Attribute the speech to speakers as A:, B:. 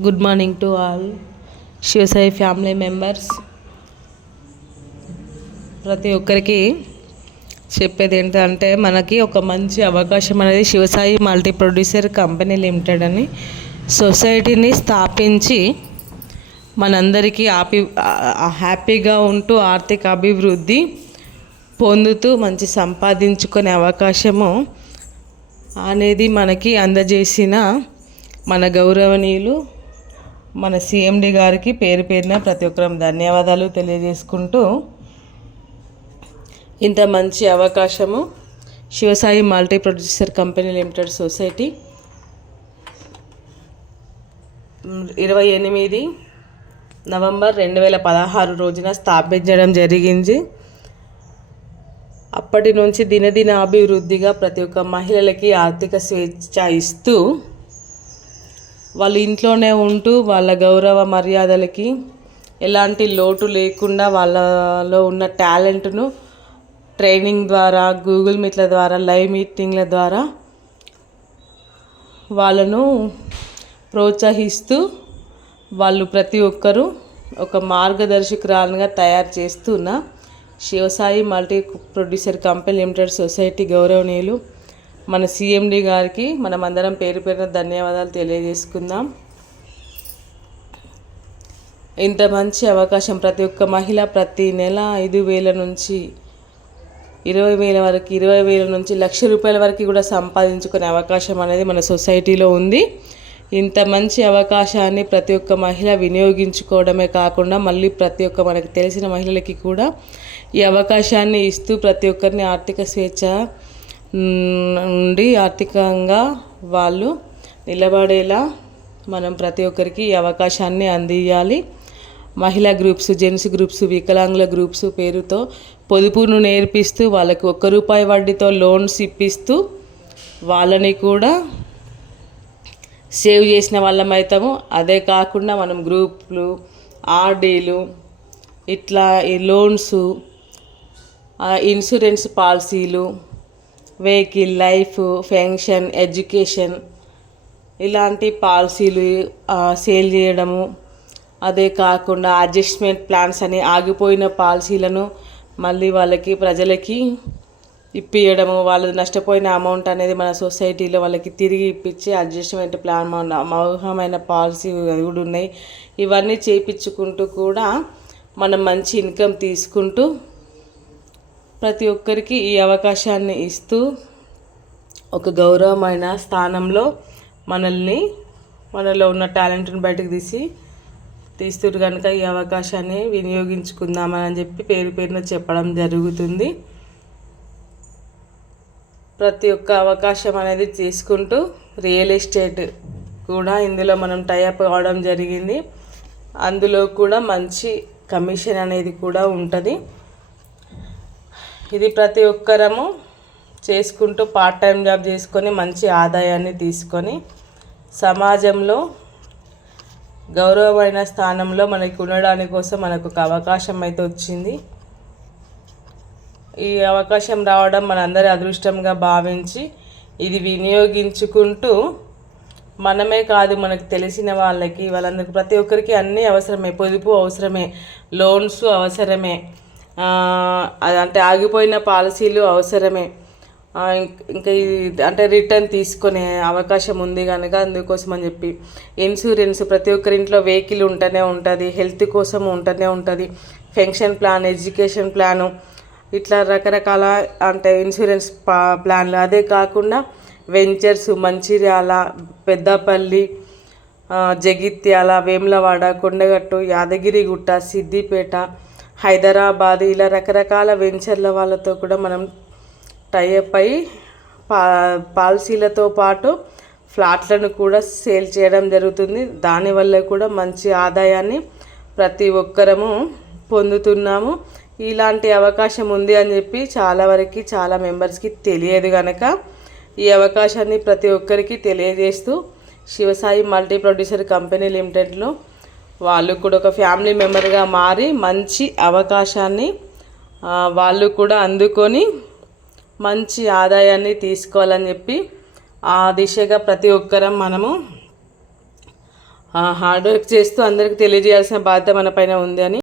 A: Good morning to all Shivasai family members ప్రతి ఒక్కరికి చెప్పేది ఏంటంటే మనకి ఒక మంచి అవకాశం అనేది Shivasai multi producer company limited అని సొసైటీని స్థాపించి మనందరికీ హ్యాపీ హ్యాపీగా ఉంటూ ఆర్థిక అభివృద్ధి పొందుతూ మంచి సంపాదించుకునే అవకాశము అనేది మనకి అందజేసిన మన గౌరవనీయులు మన సిఎండి గారికి పేరు పేరున ప్రతి ఒక్కరం ధన్యవాదాలు తెలియజేసుకుంటూ ఇంత మంచి అవకాశము Shivasai multi producer company limited society ఇరవై ఎనిమిది నవంబర్ రెండు వేల పదహారు రోజున స్థాపించడం జరిగింది. అప్పటి నుంచి దినదిన అభివృద్ధిగా ప్రతి ఒక్క మహిళలకి ఆర్థిక స్వేచ్ఛ ఇస్తూ వాళ్ళ ఇంట్లోనే ఉంటూ వాళ్ళ గౌరవ మర్యాదలకి ఎలాంటి లోటు లేకుండా వాళ్ళలో ఉన్న టాలెంట్ను ట్రైనింగ్ ద్వారా గూగుల్ మీట్ల ద్వారా లైవ్ మీటింగ్ల ద్వారా వాళ్ళను ప్రోత్సహిస్తూ వాళ్ళు ప్రతి ఒక్కరూ ఒక మార్గదర్శకురాలుగా తయారు చేస్తున్న Shivasai multi producer company limited society గౌరవనీయులు మన సిఎండి గారికి మనం అందరం పేరు పేరున ధన్యవాదాలు తెలియజేసుకుందాం. ఇంత మంచి అవకాశం ప్రతి ఒక్క మహిళ ప్రతి నెల ఐదు వేల నుంచి ఇరవై వేల వరకు ఇరవై వేల నుంచి లక్ష రూపాయల వరకు కూడా సంపాదించుకునే అవకాశం అనేది మన సొసైటీలో ఉంది. ఇంత మంచి అవకాశాన్ని ప్రతి ఒక్క మహిళ వినియోగించుకోవడమే కాకుండా మళ్ళీ ప్రతి ఒక్క మనకు తెలిసిన మహిళలకి కూడా ఈ అవకాశాన్ని ఇస్తూ ప్రతి ఒక్కరిని ఆర్థిక స్వేచ్ఛ నుండి ఆర్థికంగా వాళ్ళు నిలబడేలా మనం ప్రతి ఒక్కరికి ఈ అవకాశాన్ని అందియాలి మహిళా గ్రూప్స్ జెంట్స్ గ్రూప్స్ వికలాంగుల గ్రూప్స్ పేరుతో పొదుపును నేర్పిస్తూ వాళ్ళకు ఒక్క రూపాయి వడ్డీతో లోన్స్ ఇప్పిస్తూ వాళ్ళని కూడా సేవ్ చేసిన వాళ్ళం అవుతాము అదే కాకుండా మనం గ్రూప్లు ఆర్డీలు ఇట్లా ఈ లోన్స్ ఇన్సూరెన్స్ పాలసీలు వెహికల్ లైఫ్ పెన్షన్ ఎడ్యుకేషన్ ఇలాంటి పాలసీలు సేల్ చేయడము. అదే కాకుండా అడ్జస్ట్మెంట్ ప్లాన్స్ అని ఆగిపోయిన పాలసీలను మళ్ళీ వాళ్ళకి ప్రజలకి ఇప్పియడము. వాళ్ళు నష్టపోయిన అమౌంట్ అనేది మన సొసైటీలో వాళ్ళకి తిరిగి ఇప్పించి అడ్జస్ట్మెంట్ ప్లాన్ అమోఘమైన పాలసీ కూడా ఉన్నాయి. ఇవన్నీ చేయించుకుంటూ కూడా మనం మంచి ఇన్కమ్ తీసుకుంటూ ప్రతి ఒక్కరికి ఈ అవకాశాన్ని ఇస్తూ ఒక గౌరవమైన స్థానంలో మనల్ని మనలో ఉన్న టాలెంట్ని బయటకు తీసి తీస్తురు కనుక ఈ అవకాశాన్ని వినియోగించుకుందామని చెప్పి పేరు పేరున చెప్పడం జరుగుతుంది. ప్రతి ఒక్క అవకాశం అనేది తీసుకుంటూ రియల్ ఎస్టేట్ కూడా ఇందులో మనం టైఅప్ అవ్వడం జరిగింది. అందులో కూడా మంచి కమిషన్ అనేది కూడా ఉంటుంది. ఇది ప్రతి ఒక్కరము చేసుకుంటూ పార్ట్ టైం జాబ్ చేసుకొని మంచి ఆదాయాన్ని తీసుకొని సమాజంలో గౌరవమైన స్థానంలో మనకి ఉండడానికి కోసం మనకు ఒక అవకాశం అయితే వచ్చింది. ఈ అవకాశం రావడం మనందరి అదృష్టంగా భావించి ఇది వినియోగించుకుంటూ మనమే కాదు మనకు తెలిసిన వాళ్ళకి వాళ్ళందరికీ ప్రతి ఒక్కరికి అన్నీ అవసరమే పొదుపు అవసరమే లోన్స్ అవసరమే. అంటే ఆగిపోయిన పాలసీలు అవసరమే. ఇంకా అంటే రిటర్న్ తీసుకునే అవకాశం ఉంది కనుక అందుకోసం అని చెప్పి. ఇన్సూరెన్స్ ప్రతి ఒక్కరి ఇంట్లో వెహికల్ ఉంటూనే ఉంటుంది హెల్త్ కోసం ఉంటూనే ఉంటుంది పెన్షన్ ప్లాన్ ఎడ్యుకేషన్ ప్లాను ఇట్లా రకరకాల అంటే ఇన్సూరెన్స్ పా ప్లాన్లు. అదే కాకుండా వెంచర్స్ మంచిర్యాల పెద్దపల్లి జగిత్యాల వేములవాడ కొండగట్టు యాదగిరిగుట్ట సిద్దిపేట హైదరాబాద్ ఇలా రకరకాల వెంచర్ల వాళ్ళతో కూడా మనం టైఅప్ అయి పా పాలసీలతో పాటు ఫ్లాట్లను కూడా సేల్ చేయడం జరుగుతుంది. దానివల్ల కూడా మంచి ఆదాయాన్ని ప్రతి ఒక్కరము పొందుతున్నాము. ఇలాంటి అవకాశం ఉంది అని చెప్పి చాలా వరకు చాలా మెంబర్స్కి తెలియదు కనుక ఈ అవకాశాన్ని ప్రతి ఒక్కరికి తెలియజేస్తూ శివసాయి మల్టీ ప్రొడ్యూసర్ కంపెనీ లిమిటెడ్లో వాళ్ళు కూడా ఒక ఫ్యామిలీ మెంబర్గా మారి మంచి అవకాశాన్ని వాళ్ళు కూడా అందుకొని మంచి ఆదాయాన్ని తీసుకోవాలని చెప్పి ఆ దిశగా ప్రతి ఒక్కరం మనము హార్డ్ వర్క్ చేస్తూ అందరికి తెలియజేయాల్సిన బాధ్యత మన పైన ఉంది అని